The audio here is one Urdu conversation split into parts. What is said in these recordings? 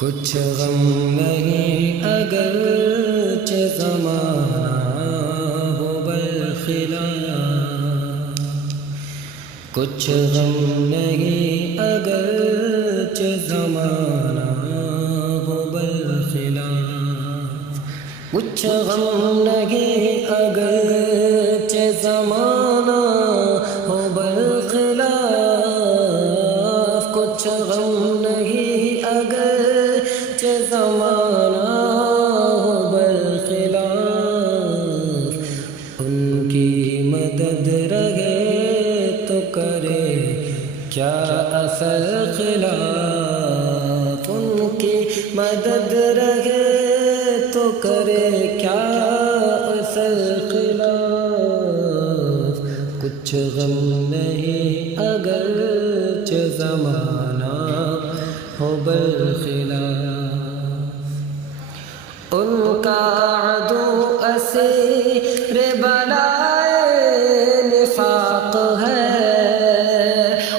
کچھ غم نہیں اگرچہ زمانہ ہو برخلاف، کچھ غم نہیں اگرچہ زمانہ ہو برخلاف، کچھ غم نہیں اگرچہ زمانہ ہو برخلاف، کچھ غم نہیں اگرچہ زمانہ ہو برخلاف، ان کی مدد رہے تو کرے کیا اثر خلاف، ان کی مدد رہے تو کرے کیا اثر خلاف، کچھ غم نہیں اگرچہ زمانہ ہو برخلاف، ان کا عدو اسیر بلائے نفاق ہے،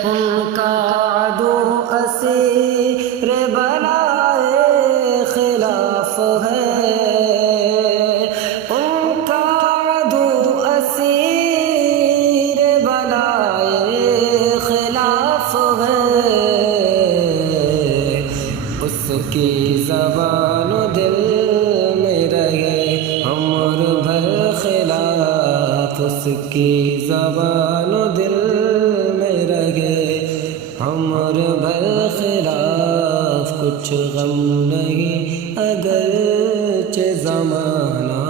ان کا عدو اسیر بلائے خلاف ہے، ان کا عدو اسیر بلائے خلاف ہے، اس کی زبان و دل میں رہے عمر بھر خلاف، اس کی زبان و دل میں رہے عمر بھر خلاف، کچھ غم نہیں اگرچہ زمانہ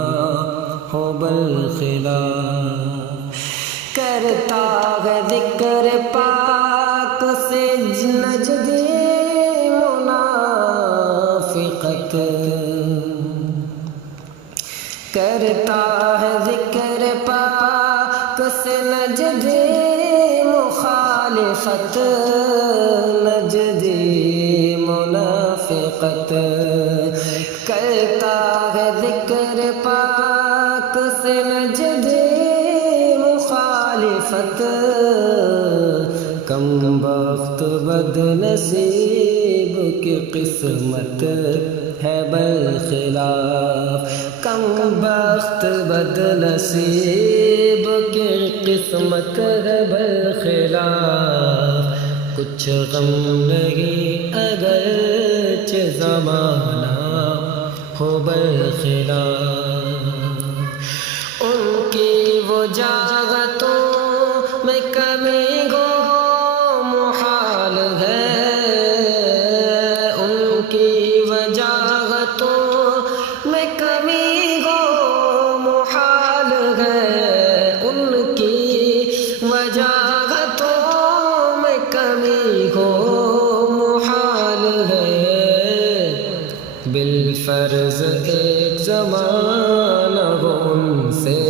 ہو برخلاف، کرتا ہے ذکر پاک سے نجدی منافقت، کرتا ہے ذکر پاک سے نجدی مخالفت، نجدی منافقت، کرتا ہے ذکر پاک سے نجدی مخالفت، کم بخت بد نصیب کی قسمت ہے برخلاف، کم بخت بد نصیب کی قسمت ہے برخلاف، کچھ غم نہیں اگرچہ زمانہ ہو برخلاف، ان کی وہ جاغتوں میں کمی گو محال ہے، ان کی وجاہتوں میں کمی گو محال ہے، ان کی وجاہتوں میں کمی گو محال ہے، بالفرض ایک زمانہ ہو ان سے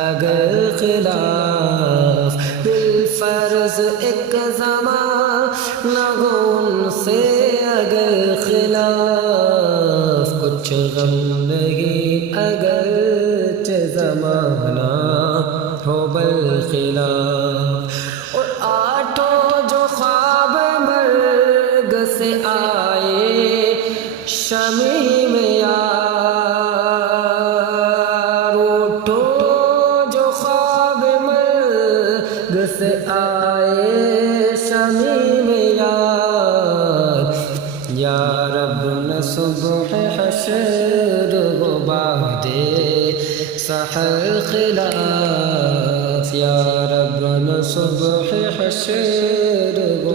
اگر خلاف، بالفرض ایک زمانہ ہو ان سے اگر خلاف، کچھ غم نہیں اگرچہ زمانہ ہو برخلاف، اور آٹھوں جو خواب مرگ سے آئے شمیم یار، اٹھو جو خواب مرگ سے آئے شمیم یار، یا رب نہ صبح حشر و بعد سحر خلاف، یا رب نہ صبح حشر و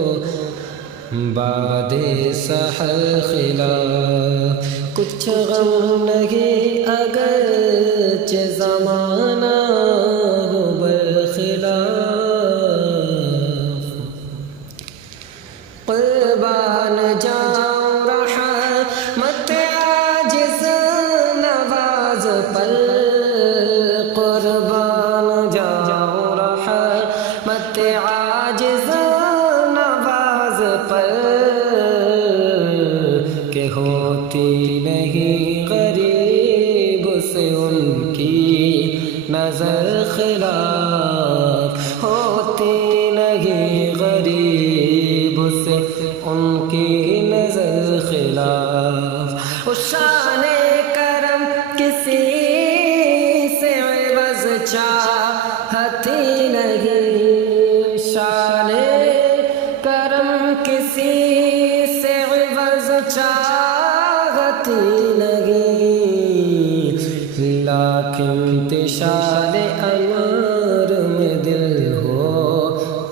بعد سحر خلاف، کچھ غم نہیں اگرچہ زمانہ ہو برخلاف، قربان جاؤں رحمت عاجز نواز پر، قربان جاؤں رحمت عاجز نواز پر، کہ ہوتی نہیں غریب سے ان کی نظر خلاف، ہوتی نہیں غریب سے ان کی نظر خلاف، خلاف. شان کرم کسی سے عوض چاہتی نہیں، شان کرم کسی سے عوض چاہتی نہیں، لاکھ انتشار امر میں دل ہو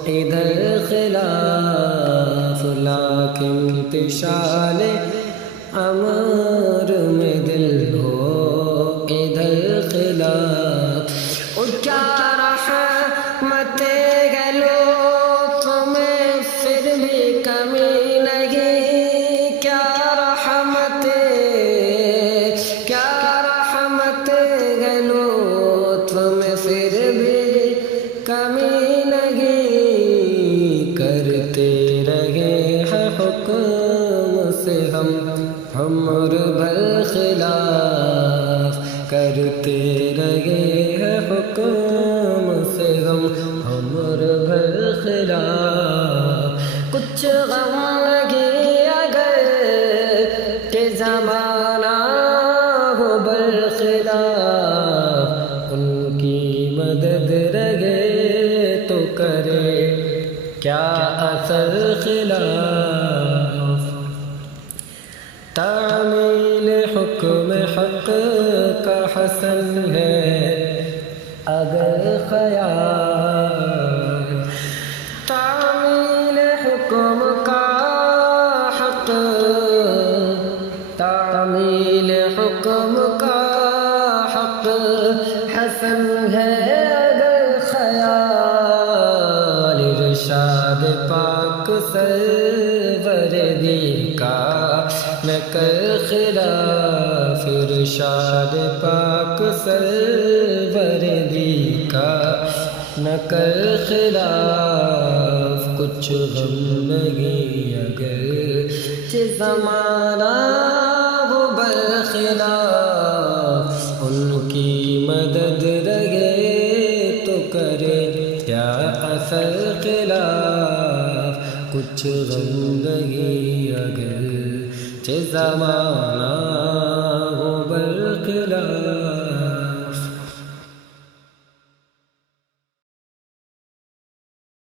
ادھر خلاف، لاکھ انتشار امر میں دل ہو ادھر خلاف. اور کیا رحمت گلو تمہیں پھر بھی کمی نہیں، کیا رحمت گلو تمہیں پھر بھی کمی نہیں، کرتے رہے ہیں حکم سے ہم عمر بھر خلاف، کرتے رہے ہیں حکم سے ہم عمر بھر خلاف. کچھ غم لگے اگر کہ زمانہ ہو برخلاف، ان کی مدد رہے تو کرے کیا اثر خلاف. تعمیل حکم حق کا حسن ہے اگر خیال، تعمیل حکم کا حق، تعمیل حکم کا حق حسن ہے اگر خیال. ارشاد پاک سروردی کا نہ کر خلاف، ارشاد پاک سروردی کا نہ کر خلاف. کچھ غم نہیں اگر کہ زمانہ ہو برخلاف، ان کی مدد رہے تو کرے کیا اثر خلاف. کچھ غم نہیں اگر کہ زمانہ